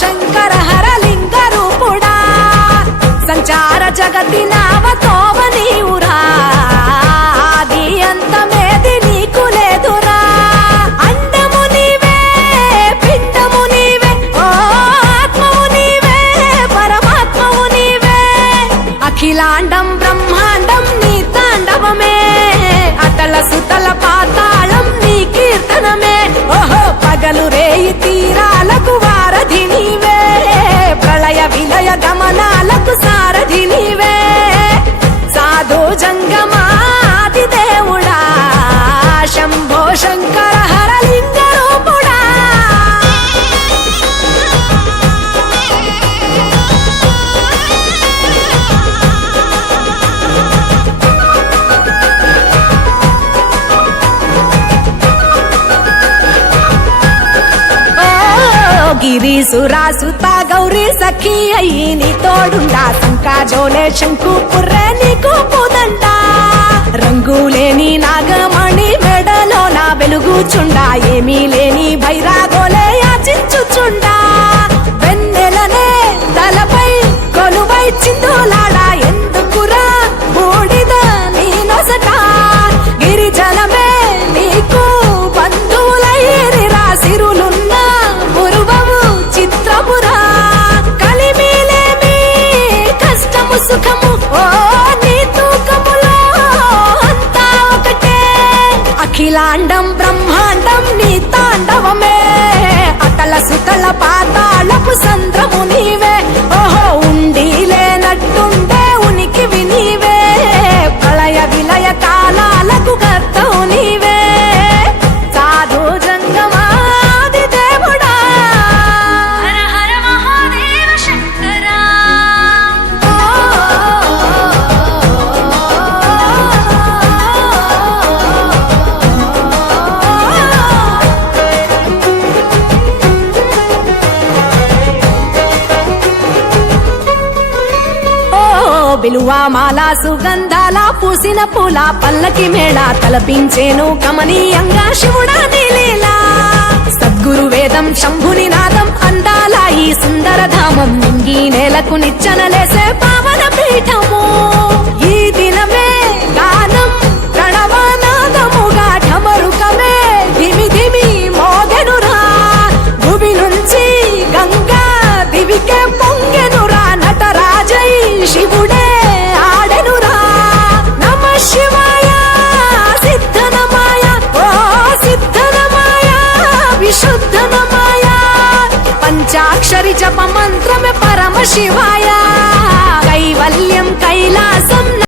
శంకర హరలింగ రూపుడా సంచార జగతి నావతోవ నీవురా ఆది అంతమేది నీకు లేదురా అండము నీవే పిండము నీవే ఓ ఆత్మము నీవే పరమాత్మము నీవే అఖిలాండం బ్రహ్మాండం నీ తాండవమే అతల సుతల పాతాళం నీ కీర్తనమే ఓహో పగలు రేయి తీరాలకు వారధి నీవే ప్రళయ విలయ గమనాలకు సారథి నీవే సాధు జంగమాది దేవుడా శంభో శంకర హరలింగ రూపుడా గిరీసురాసుత గౌరీ సఖీ అయ్యి నీ తోడుండా సంకాజోలే శంకు పుర్రే నీకు పుదండ రంగులేని నాగమణి మెడలో నా వెలుగుచుండా ఏమీ లేని భైరాగోలే యాచించుచుండా వెన్నెలనే తలపై కొలువై చిందులాడా ఎందుకురా బూడిద నీ నొసట గిరిజనమే నీకు బంధువులైరిరా సిరులున్న చిత్రపురా కలిమిలేమి కష్టము సుఖము ఓ నీ తూకములో అంతా ఒకటే అఖిలాండం బ్రహ్మాండం నీ తాండవమే అతల సుతల పాతాళపు సంద్రము నీవే ఓహో ఉండి లేనట్టుండే ఉనికివి నీవే ప్రళయ విలయ కాలాలకు కర్తవు నీవే సాధు జంగమాది దేవుడా బిలువామాల సుగంధాల పూసిన పూల పల్లకి మేళ తలపించేను కమనీయంగా శివుడా నీలీలా సద్గురు వేదం శంభుని నాదం అందాల ఈ సుందర ధామం నింగి నేలకు నిచ్చనలేసే పావన పీఠము ఈ దినమే గానం ప్రణవనాదముగా ఢమరుకమే ధిమి ధిమి మోగెనురా భూమి నుంచి గంగా దివికే పొంగెనురా నటరాజై శివుడే ఆడెనురా నమ శివాయ సిద్ధనమాయ ఓ సిద్ధనమాయ విశుద్ధనమాయ పంచాక్షరి జప మంత్రమే పరమ శివాయ కైవల్యం కైలాసం